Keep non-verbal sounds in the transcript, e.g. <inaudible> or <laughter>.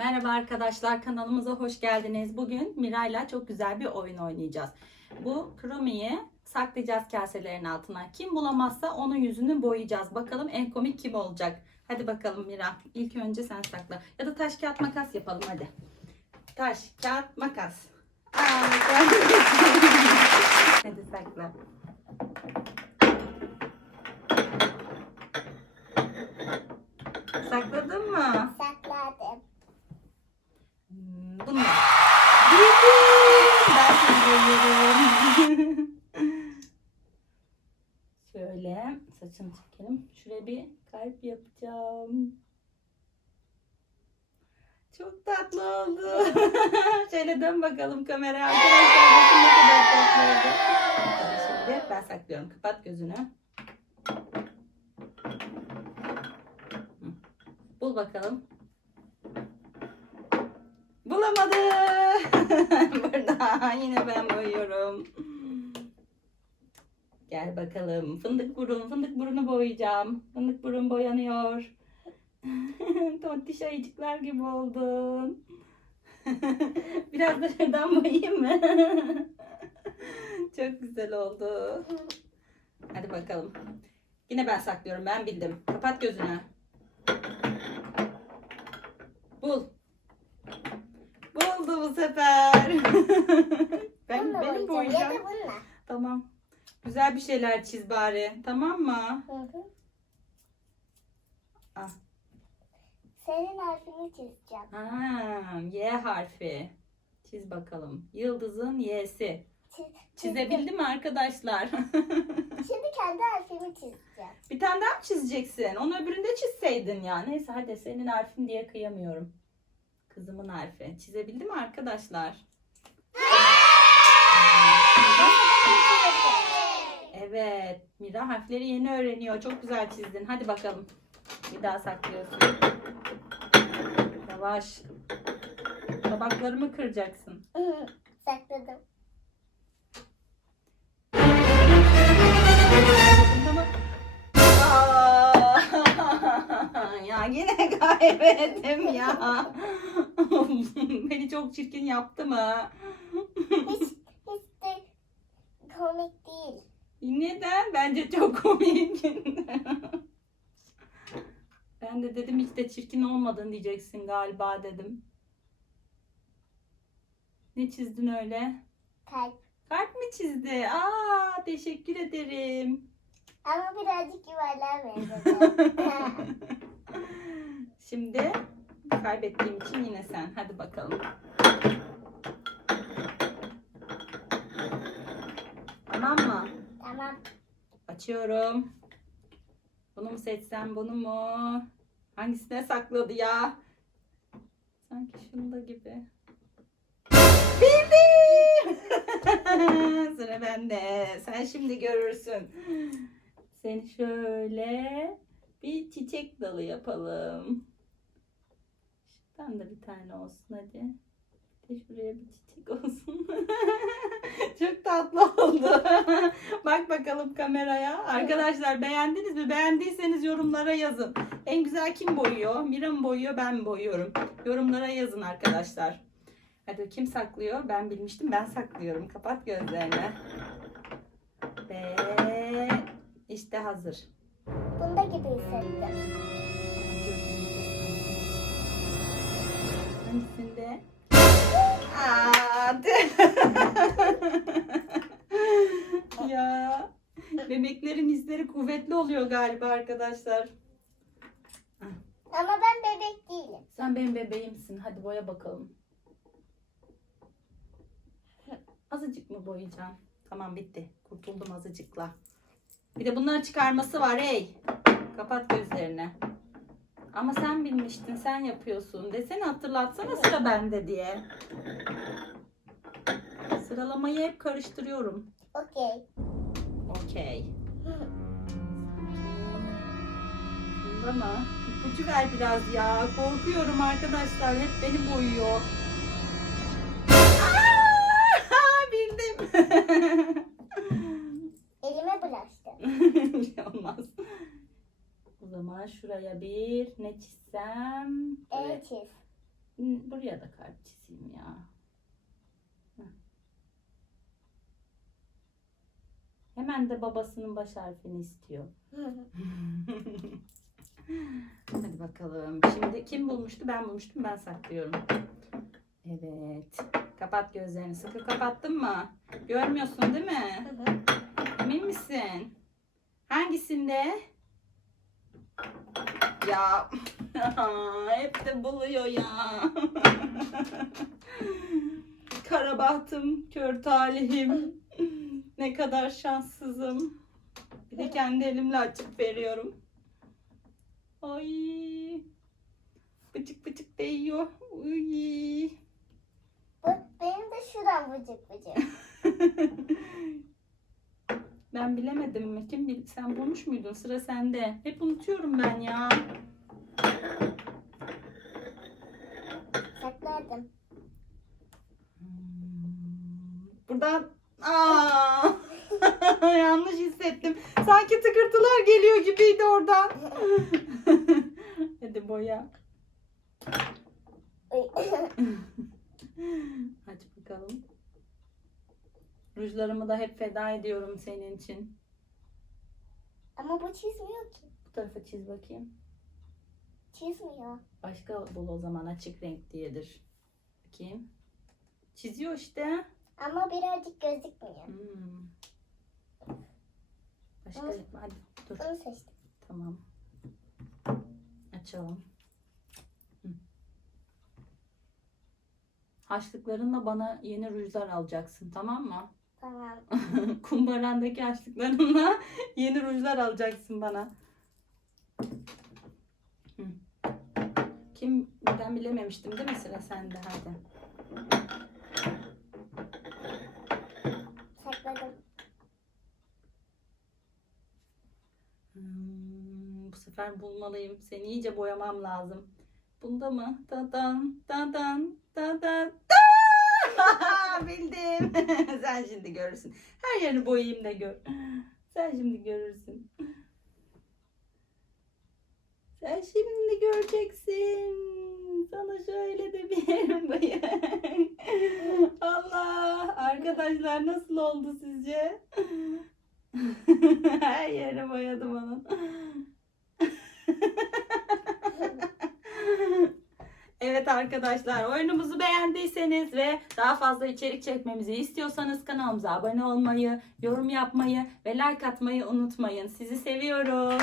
Merhaba arkadaşlar kanalımıza hoş geldiniz. Bugün Miray'la çok güzel bir oyun oynayacağız. Bu kromiyi saklayacağız kaselerin altına. Kim bulamazsa onun yüzünü boyayacağız. Bakalım en komik kim olacak? Hadi bakalım Mira. İlk önce sen sakla. Ya da taş kağıt makas yapalım hadi. Taş kağıt makas. Aa, <laughs> hadi sakla. Sakladın mı? Sakladım. Hmm, Bunlar. Bildim. Ben seni görüyorum. Saçını çekelim. Şuraya bir kalp yapacağım. Çok tatlı oldu. <laughs> Şöyle dön bakalım. Hadi Şimdi ben saklıyorum. Kapat gözünü. Bul bakalım. Bulamadı. <laughs> Burada yine ben boyuyorum. Gel bakalım. Fındık burun, fındık burunu boyayacağım. Fındık burun boyanıyor. <laughs> Tontiş ayıcıklar gibi oldun. <laughs> Biraz da şuradan boyayayım mı? <laughs> Çok güzel oldu. Hadi bakalım. Yine ben saklıyorum. Ben bildim. Kapat gözünü. Bul. Buldu bu sefer. ben benim boyayacağım. Tamam. Güzel bir şeyler çiz bari. Tamam mı? Hı hı. Ah. Senin harfini çizeceğim. Ha, Y harfi. Çiz bakalım. Yıldızın Y'si. Çiz, Çizebildi mi arkadaşlar? <laughs> Şimdi kendi harfimi çizeceğim. bir tane daha mı çizeceksin? Onu öbüründe çizseydin ya. Neyse hadi senin harfin diye kıyamıyorum. Kızımın harfi. Çizebildi mi arkadaşlar? Evet. Mira harfleri yeni öğreniyor. Çok güzel çizdin. Hadi bakalım. Bir daha saklıyorsun. Yavaş. Tabaklarımı kıracaksın. Sakladım. <laughs> Ya yine kaybettim ya. Beni çok çirkin yaptı mı? Hiç, hiç de komik değil. Neden? Bence çok komik. ben de dedim hiç de çirkin olmadın diyeceksin galiba dedim. Ne çizdin öyle? Kalp. Kalp mi çizdi? Aa, teşekkür ederim. Ama birazcık yuvarlığa benzedi. <laughs> Şimdi kaybettiğim için yine sen. Hadi bakalım. Tamam mı? Tamam. Açıyorum. Bunu mu seçsem bunu mu? Hangisine sakladı ya? Sanki şunda gibi. Bildim! <laughs> Sıra bende. Sen şimdi görürsün. Seni şöyle bir çiçek dalı yapalım. Şuradan da bir tane olsun hadi. Bir de şuraya bir çiçek olsun. <laughs> Çok tatlı oldu. <laughs> Bak bakalım kameraya. Arkadaşlar beğendiniz mi? Beğendiyseniz yorumlara yazın. En güzel kim boyuyor? Mira mı boyuyor? Ben mi boyuyorum? Yorumlara yazın arkadaşlar. Hadi kim saklıyor? Ben bilmiştim. Ben saklıyorum. Kapat gözlerini. Ve işte hazır. Bunda gibi hissettim. Hangisinde? <laughs> Ya bebeklerin izleri kuvvetli oluyor galiba arkadaşlar. Ama ben bebek değilim. Sen benim bebeğimsin. Hadi boya bakalım. Azıcık mı boyayacaksın? Tamam bitti. Kurtuldum azıcıkla. Bir de bunları çıkarması var hey. Kapat gözlerini. Ama sen bilmiştin, sen yapıyorsun. Desene hatırlatsana sıra bende diye. Sıralamayı hep karıştırıyorum. Okey. Okey. Bunda mı? İpucu ver biraz ya. Korkuyorum arkadaşlar. Hep beni boyuyor. Aa, <laughs> bildim. <laughs> Elime bulaştı. <laughs> Bir olmaz. O zaman şuraya bir ne çizsem? Evet çiz. Buraya da kalp çizeyim ya. Hemen de babasının baş harfini istiyor. <laughs> Hadi bakalım. Şimdi kim bulmuştu? Ben bulmuştum. Ben saklıyorum. Evet. Kapat gözlerini. Sıkı kapattın mı? Görmüyorsun değil mi? Emin misin? Hangisinde? Ya <laughs> hep de buluyor ya. <laughs> Kara bahtım, kör talihim. Ne kadar şanssızım. Bir de kendi elimle açıp veriyorum. Ay. Bıcık bıcık değiyor. Uy. Benim de şuram vıcık vıcık. <laughs> Ben bilemedim? Kim bil sen bulmuş muydun? Sıra sende. Hep unutuyorum ben ya. Sakladım. Hmm, Buradan Aa! Yanlış hissettim. Sanki tıkırtılar geliyor gibiydi oradan. <laughs> Hadi boya. <laughs> Aç bakalım. Rujlarımı da hep feda ediyorum senin için. Ama bu çizmiyor ki. Bu tarafa çiz bakayım. Çizmiyor. Başka bul o zaman açık renk diyedir. Bakayım. Çiziyor işte. Ama birazcık gözükmüyor. Hmm. Başka Ama- hadi dur. Bunu seçtim. Tamam. Açalım. Hı. Haçlıklarınla bana yeni rujlar alacaksın tamam mı? Tamam. <laughs> Kumbarandaki haçlıklarınla <laughs> yeni rujlar alacaksın bana. Hı. Kim ben bilememiştim değil mi sıra sende hadi. Sakladım. Sefer bulmalıyım. Seni iyice boyamam lazım. Bunda mı? Dadan, dadan, dadan, da! <laughs> Bildim. <laughs> Sen şimdi görürsün. Her yerini boyayayım da gör. Sen şimdi görürsün. Sen şimdi göreceksin. Sana şöyle de bir boyayayım. <laughs> Allah! Arkadaşlar nasıl oldu sizce? Her yere boyadım onun. <laughs> Evet arkadaşlar oyunumuzu beğendiyseniz ve daha fazla içerik çekmemizi istiyorsanız kanalımıza abone olmayı, yorum yapmayı ve like atmayı unutmayın. Sizi seviyoruz.